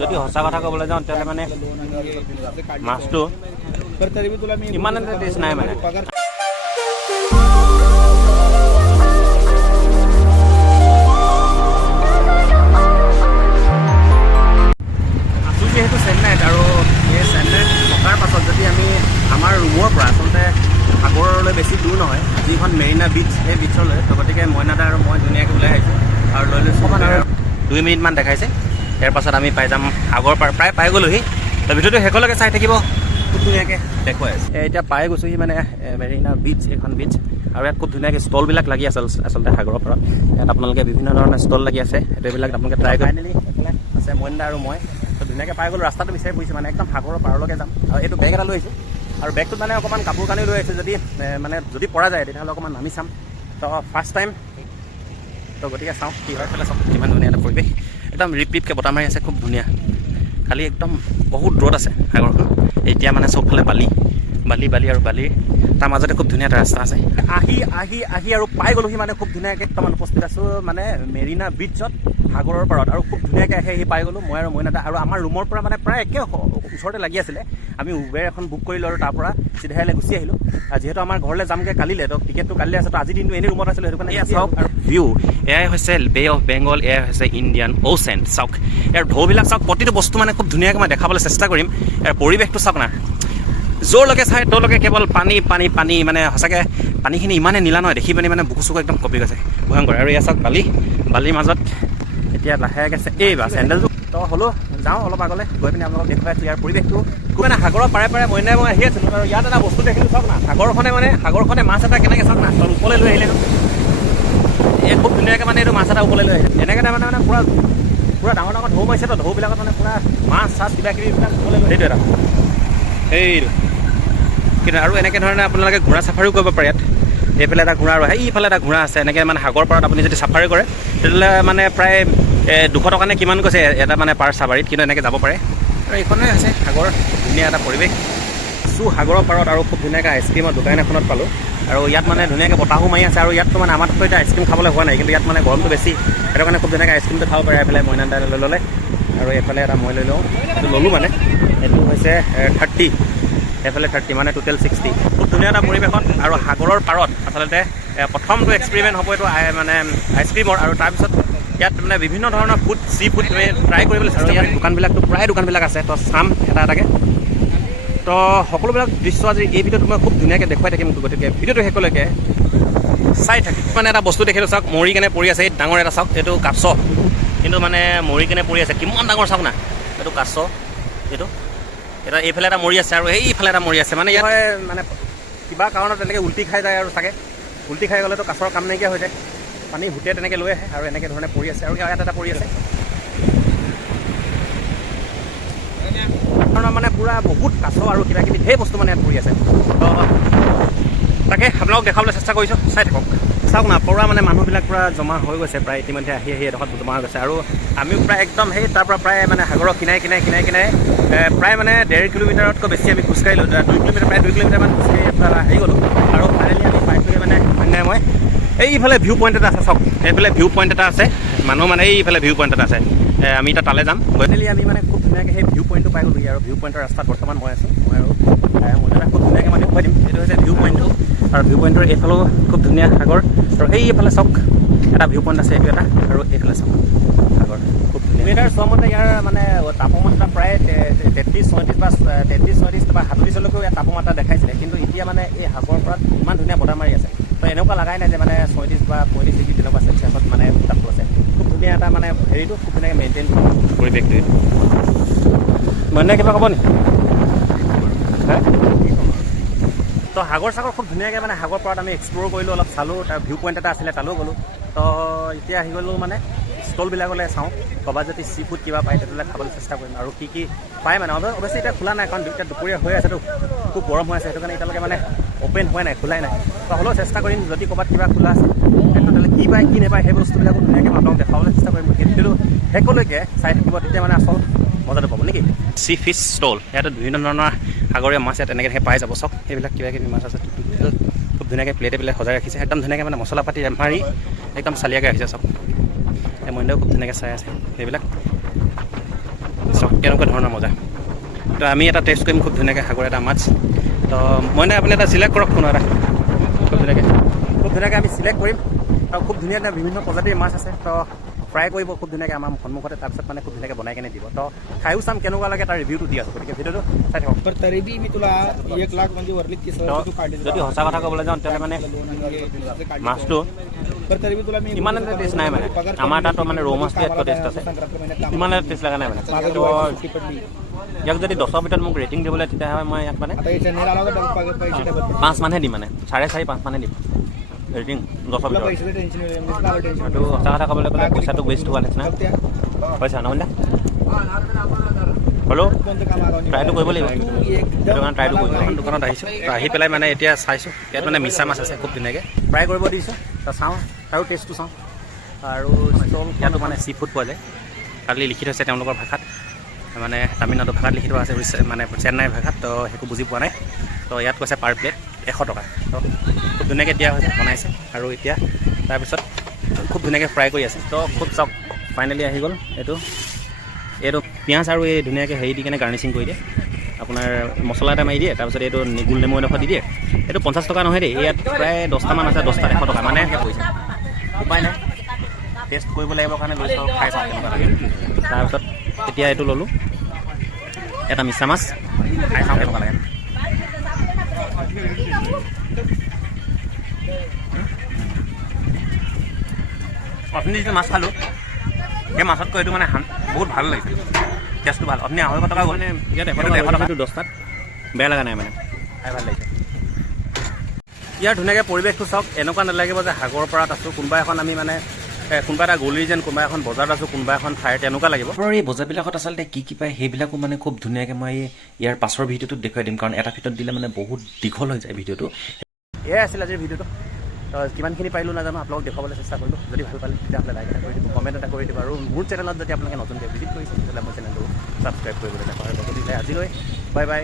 যদি সঁচা কথা ক'বলৈ যাওঁ তেতিয়াহ'লে মানে মাছটো ইমান এটা টেষ্ট নাই মানে। যিহেতু চেন্নাইত আৰু এই চেন্নাইত থকাৰ পাছত যদি আমি আমাৰ ৰুমৰ পৰা আচলতে সাগৰলৈ বেছি দূৰ নহয়, যিখন মেৰিনা বিচ সেই বিচলৈ, তো গতিকে মইনাদা আৰু মই ধুনীয়াকৈ ওলাই আহিছোঁ আৰু লৈ লৈছোঁ আৰু 2 মিনিটমান দেখাইছে। ইয়াৰ পাছত আমি পাই যাম সাগৰ পাৰ, প্ৰায় পাই গ'লোহি। তো ভিডিঅ'টো শেষলৈকে চাই থাকিব, খুব ধুনীয়াকৈ দেখুৱাই আছে। এতিয়া পাই গৈছোঁহি মানে মেৰিনা বিচ, এইখন বিচ, আৰু ইয়াত খুব ধুনীয়াকৈ ষ্টলবিলাক লাগি আছে আচলতে সাগৰৰ পাৰত। ইয়াত আপোনালোকে বিভিন্ন ধৰণৰ ষ্টল লাগি আছে, এইবিলাক আপোনালোকে ট্ৰাই কৰি ফাইনেলি এইফালে আছে মইনাদা আৰু মই। তো ধুনীয়াকৈ পাই গ'লোঁ, ৰাস্তাটো বিচাৰি ফুৰিছোঁ মানে একদম সাগৰৰ পাৰলৈকে যাম। আৰু এইটো বেগ এটা লৈ আহিছোঁ, আৰু বেগটোত মানে অকণমান কাপোৰ কানি লৈ আহিছোঁ, যদি পৰা যায় তেতিয়াহ'লে অকণমান নামি চাম। তো ফাৰ্ষ্ট টাইম, তো গতিকে চাওঁ কি হয়। পেলাই চাওক কিমান ধুনীয়া এটা পৰিৱেশ, একদম ৰিপিটকৈ বতাহ মাৰি আছে, খুব ধুনীয়া। খালি একদম বহুত ৰ'দ আছে সাগৰখন, এতিয়া মানে চবফালে বালি আৰু বালিৰ তাৰ মাজতে খুব ধুনীয়া এটা ৰাস্তা আছে। আহি আৰু পাই গ'লোহি মানে খুব ধুনীয়াকৈ একদম উপস্থিত আছোঁ মানে মেৰিনা বিচত সাগৰৰ পাৰত, আৰু খুব ধুনীয়াকৈ আহি পাই গ'লোঁ মই আৰু মইনাদা। আৰু আমাৰ ৰুমৰ পৰা মানে প্ৰায় একে ওচৰতে লাগি আছিলে। আমি উবেৰ এখন বুক কৰিলোঁ আৰু তাৰ পৰা চিধাই গুচি আহিলোঁ। যিহেতু আমাৰ ঘৰলৈ যামগৈ কালিলৈ, তো টিকেটটো কালিলৈ আছে, তো আজি দিনটো এনেই ৰুমত আছিলোঁ, সেইটো কাৰণে চাওক ভিউ। এয়াই হৈছে বে অফ বেংগল, এয়াই হৈছে ইণ্ডিয়ান অ'চেন। চাওক ইয়াৰ ঢৌবিলাক চাওক, প্ৰতিটো বস্তু মানে খুব ধুনীয়াকৈ মই দেখাবলৈ চেষ্টা কৰিম। ইয়াৰ পৰিৱেশটো চাওক না, য'লৈকে চাই ত'লৈকে কেৱল পানী মানে সঁচাকৈ পানীখিনি ইমানে নীলা নহয়, দেখি পিনি মানে বুকু চুকু একদম কঁপি গৈছে, ভয়ংকৰ। আৰু এয়া চাওক বালিৰ মাজত এতিয়া লাহেকৈ এই বা চেণ্ডেলযোৰ। তো হ'লেও যাওঁ অলপ আগলৈ, গৈ পিনি আপোনালোকক দেখুৱাইছোঁ ইয়াৰ পৰিৱেশটো। খুব মানে সাগৰৰ পাৰে মইনাই মই আহি আছিলোঁ, আৰু ইয়াত এটা বস্তু দেখিলোঁ চাওক না, সাগৰখনে মাছ এটা কেনেকৈ চাওক না তল ওপৰলৈ লৈ আহিলে। এই খুব ধুনীয়াকৈ মানে এইটো মাছ এটা ওপৰলৈ লৈ আহিলে, এনেকৈ মানে পুৰা ডাঙৰ ঢৌ মাৰিছে। তো ঢৌবিলাকত মানে পুৰা মাছ চাছ কিবাকিবি এইবিলাক ওপৰলৈ লৈ, সেইটো এটা সেইটো। কিন্তু আৰু এনেকৈ ধৰণে আপোনালোকে ঘোঁৰা চাফাৰীও কৰিব পাৰে ইয়াত। এইফালে এটা ঘোঁৰা আৰু সেইফালে এটা ঘোঁৰা আছে। এনেকৈ মানে সাগৰ পাৰত আপুনি যদি চাফাৰী কৰে তেতিয়াহ'লে মানে প্ৰায় 200 টকা নে কিমান কৈছে এটা মানে পাৰ চাফাৰীত, কিন্তু এনেকৈ যাব পাৰে। আৰু এইখনেই হৈছে সাগৰ, ধুনীয়া এটা পৰিৱেশ। সাগৰৰ পাৰত আৰু খুব ধুনীয়াকৈ আইচক্ৰীমৰ দোকান এখনত পালোঁ, আৰু ইয়াত মানে ধুনীয়াকৈ বতাহো মাৰি আছে। আৰু ইয়াততো মানে আমাৰ এতিয়া আইচক্ৰীম খাবলৈ হোৱা নাই, কিন্তু ইয়াত মানে গৰমটো বেছি, সেইটো কাৰণে খুব ধুনীয়াকৈ আইচক্ৰীমটো খাব পাৰে। এইফালে মইনাদাই লৈ ল'লে, আৰু এইফালে এটা মই লৈ লওঁ, এইটো ল'লোঁ মানে এইটো হৈছে 30, এইফালে 30 মানে টোটেল 60। খুব ধুনীয়া এটা পৰিৱেশত, আৰু সাগৰৰ পাৰত আচলতে প্ৰথমটো এক্সপেৰিমেণ্ট হ'ব এইটো মানে আইচক্ৰীমৰ। আৰু তাৰপিছত ইয়াত মানে বিভিন্ন ধৰণৰ চি ফুড ট্ৰাই কৰিবলৈ চেষ্টা কৰিম। দোকানবিলাকতো প্ৰায় দোকানবিলাক আছে, তো চাম এটাকৈ। তো সকলোবিলাক দৃশ্য আজি এই ভিডিঅ'টো মই খুব ধুনীয়াকৈ দেখুৱাই থাকিম, গতিকে ভিডিঅ'টো শেষলৈকে চাই থাকিম। মানে এটা বস্তু দেখিলোঁ চাওক, মৰি কেনে পৰি আছে, এই ডাঙৰ এটা চাওক, এইটো কাছ, কিন্তু মানে মৰি কেনে পৰি আছে, কিমান ডাঙৰ চাওক না, এইটো কাছ। এটা এইফালে এটা মৰি আছে, আৰু এইফালে এটা মৰি আছে। মানে ইয়াত মানে কিবা কাৰণত তেনেকৈ উল্টি খাই যায়, আৰু চাগে উল্টি খাই গ'লেতো কাছৰ কাম নাইকিয়া হৈ যায়, পানী ভূতে তেনেকৈ লৈ আহে, আৰু এনেকৈ ধৰণে পৰি আছে। আৰু ইয়াত এটা পৰি আছে মানে পুৰা বহুত কাছ আৰু কিবাকিবি ঢেৰ বস্তু মানে ইয়াত পৰি আছে। তো তাকে আপোনালোকক দেখাবলৈ চেষ্টা কৰিছোঁ, চাই থাকক। চাওক না, পৰা মানে মানুহবিলাক পূৰা জমা হৈ গৈছে, প্ৰায় ইতিমধ্যে আহি এডোখৰত জমা হৈ গৈছে। আৰু আমিও প্ৰায় একদম সেই তাৰ পৰা প্ৰায় মানে সাগৰৰ কিনাৰে প্ৰায় মানে 1.5 কিলোমিটাৰতকৈ বেছি আমি খোজকাঢ়িলোঁ, 2 কিলোমিটাৰ, প্ৰায় 2 কিলোমিটাৰমান খোজকাঢ়ি আহি গ'লোঁ। আৰু ফাইনেলি আমি পাইছোঁগৈ মানে মই এইফালে ভিউ পইণ্ট এটা আছে চাওক, এইফালে ভিউ পইণ্ট এটা আছে, মানুহ মানে এইফালে ভিউ পইণ্ট এটা আছে, আমি এতিয়া তালৈ যাম। ফাইনেলি আমি মানে খুব ধুনীয়াকৈ সেই ভিউ পইণ্টটো পাই গ'লোহি। আৰু ভিউ পইণ্টৰ ৰাস্তাত বৰ্তমান মই আছোঁ, মই আৰু মইনাদাক খুব ধুনীয়াকৈ মই দেখুৱাই দিম। এইটো হৈছে ভিউ পইণ্টটো, আৰু ভিউ পইণ্টৰ এইফালেও খুব ধুনীয়া সাগৰ, আৰু সেইফালে চাওক এটা ভিউ পইণ্ট আছে, এইটো এটা, আৰু এইফালে চাওক সাগৰ খুব ধুনীয়া। মিটাৰ চোৱা মতে ইয়াৰ মানে তাপমাত্ৰা প্ৰায় 33-34 বা 37 বা 37লৈকেও ইয়াৰ তাপমাত্ৰা দেখাইছিলে, কিন্তু এতিয়া মানে এই সাগৰৰ পৰা ইমান ধুনীয়া বতাহ মাৰি আছে, তো এনেকুৱা লগাই নাই যে মানে 36 বা 35 ডিগ্ৰী তেনেকুৱা চেলচিয়াছত মানে তাপটো আছে। খুব ধুনীয়া এটা মানে হেৰিটো খুব ধুনীয়াকৈ মেইনটেইন পৰিৱেশটো। মানে কিবা ক'ব নি? তো সাগৰ খুব ধুনীয়াকৈ মানে সাগৰ পাৰত আমি এক্সপ্ল'ৰ কৰিলোঁ, অলপ চালোঁ, তাৰ ভিউ পইণ্ট এটা আছিলে তালৈও গ'লোঁ। তো এতিয়া আহি গ'লোঁ মানে ষ্টলবিলাকলৈ চাওঁ, ক'ৰবাত যদি চি ফুড কিবা পায় তেতিয়াহ'লে খাবলৈ চেষ্টা কৰিম। আৰু কি পায় মানে অৱশ্যে এতিয়া খোলা নাই, কাৰণ এতিয়া দুপৰীয়া হৈ আছেতো, খুব গৰম হৈ আছে, সেইটো কাৰণে এতিয়ালৈকে মানে অ'পেন হোৱা নাই, খোলাই নাই। তো হ'লেও চেষ্টা কৰিম, যদি ক'ৰবাত কিবা খোলা আছে তেতিয়াহ'লে কি পায় কি নাপায় সেই বস্তুবিলাকো ধুনীয়াকৈ আপোনালোকক দেখাবলৈ চেষ্টা কৰিম। কিন্তু শেষলৈকে চাই থাকিব, তেতিয়া মানে আচল মজাটো পাব নেকি। চি ফিছ ষ্টল, ইয়াতে বিভিন্ন ধৰণৰ সাগৰীয় মাছ ইয়াত এনেকৈ পাই যাব চাওক, সেইবিলাক কিবাকিবি মাছ আছে, খুব ধুনীয়াকৈ প্লেটে সজাই ৰাখিছে, একদম ধুনীয়াকৈ মানে মছলা পাতি মাৰি একদম চালিয়াকৈ ৰাখিছে চাওক। এই মইনাও খুব ধুনীয়াকৈ চাই আছে সেইবিলাক। চাওক কেনেকুৱা ধৰণৰ মজা। তো আমি এটা টেষ্ট কৰিম খুব ধুনীয়াকৈ সাগৰ এটা মাছ। তো মই আপুনি এটা চিলেক্ট কৰক কোনো এটা খুব ধুনীয়াকৈ আমি চিলেক্ট কৰিম। আৰু খুব ধুনীয়া ধুনীয়া বিভিন্ন প্ৰজাতিৰ মাছ আছে। তো ফ্ৰাই কৰিব খুব ধুনীয়াকৈ আমাৰ সন্মুখতে, তাৰপিছত মানে খুব ধুনীয়াকৈ বনাই কেনে দিব। তো খায়ো চাম কেনেকুৱা লাগে তাৰ ৰিভিউটো দি আছোঁ, গতিকে ভিডিঅ'টো চাই থাকক। যদি সঁচা কথা ক'বলৈ যাওঁ তেতিয়াহ'লে মানে মাছটো ইমান এটা টেষ্ট নাই মানে। আমাৰ তাতো মানে ৰৌ মাছটো ইয়াতকৈ টেষ্ট আছে, ইমান এটা টেষ্ট লগা নাই মানে। তো ইয়াক যদি 10ৰ ভিতৰত মোক ৰেটিং দিবলৈ তেতিয়াহ'লে মই ইয়াক মানে 5 মানহে দিম, মানে 4.5 5 মানে দিম ৰেটিং 10ৰ ভিতৰত। এইটো সঁচা কথা ক'বলৈ গ'লে পইচাটো ৱেষ্ট হোৱা নিচিনা হৈছে নহয় দা। হেল্ল' ট্ৰাইটো কৰিব লাগিব, সেইটো কাৰণে ট্ৰাইটো কৰিছোঁ। এখন দোকানত আহিছোঁ, তো আহি পেলাই মানে এতিয়া চাইছোঁ ইয়াত মানে মিছা মাছ আছে খুব ধুনীয়াকৈ ফ্ৰাই কৰিব দিছোঁ। তো চাওঁ তাৰো টেষ্টটো চাওঁ। আৰু ষ্টল ইয়াতো মানে চি ফুড পোৱা যায়। কালি লিখি থৈছে তেওঁলোকৰ ভাষাত, মানে তামিলনাডু ভাষাত লিখি থোৱা আছে, মানে চেন্নাই ভাষাত। তো সেইটো বুজি পোৱা নাই। তো ইয়াত কৈছে পাৰ প্লেট 100 টকা। তো খুব ধুনীয়াকৈ দিয়া হৈছে, বনাইছে। আৰু এতিয়া তাৰপিছত খুব ধুনীয়াকৈ ফ্ৰাই কৰি আছে। তো খুব চাওক ফাইনেলি আহি গ'ল। এইটো পিঁয়াজ আৰু এই ধুনীয়াকৈ হেৰি দি কেনে গাৰ্নিচিং কৰি দিয়ে, আপোনাৰ মছলা এটা মাৰি দিয়ে। তাৰপিছত এইটো গোল নেমু এডোখৰ দি দিয়ে। এইটো 50 টকা নহয় দেই, ইয়াত প্ৰায় 10টামান আছে, 10টাত 100 টকা মানে পইচা। উপায় নাই, টেষ্ট কৰিব লাগিব কাৰণে লৈছোঁ, খাই চাওঁ কেনেকুৱা লাগে। তাৰপিছত এতিয়া এইটো ল'লোঁ, এটা মিছা মাছ, খাই চাওঁ কেনেকুৱা লাগে। অথনি যিটো মাছ খালোঁ সেই মাছতকৈ এইটো মানে বহুত ভাল লাগিছে, টেষ্টটো ভাল। অথনি 250 টকা গ'ল, ইয়াত 100 টকা 10টাত বেয়া লগা নাই মানে, খাই ভাল লাগিছে। ইয়াৰ ধুনীয়াকৈ পৰিৱেশটো চাওক, এনেকুৱা নালাগিব যে সাগৰৰ পাৰত আছোঁ, কোনোবা এখন আমি মানে কোনোবা এটা গলিৰ যেন কোনোবা এখন বজাৰত আছোঁ, কোনোবা এখন ঠাইৰ তেনেকুৱা লাগিব। আৰু এই বজাৰবিলাকত আচলতে কি কি পায় সেইবিলাকো মানে খুব ধুনীয়াকৈ মই ইয়াৰ পাছৰ ভিডিঅ'টোত দেখুৱাই দিম, কাৰণ এটা ভিডিঅ'ত দিলে মানে বহুত দীঘল হৈ যায় ভিডিঅ'টো। এয়াই আছিল আজিৰ ভিডিঅ'টো। তো কিমানখিনি পাৰিলোঁ নাজানো, আপোনালোকক দেখুৱাবলৈ চেষ্টা কৰিলোঁ। যদি ভাল পালে তেতিয়াহ'লে লাইক এটা কৰি দিব, কমেণ্ট এটা কৰি দিব। আৰু মোৰ চেনেলত যদি আপোনালোকে নতুনকৈ ভিজিট কৰিছে তেতিয়াহ'লে মোৰ চেনেলটো ছাবস্ক্ৰাইব কৰিবলৈ নাপাহৰিব। গতিকে আজিলৈ বাই বাই।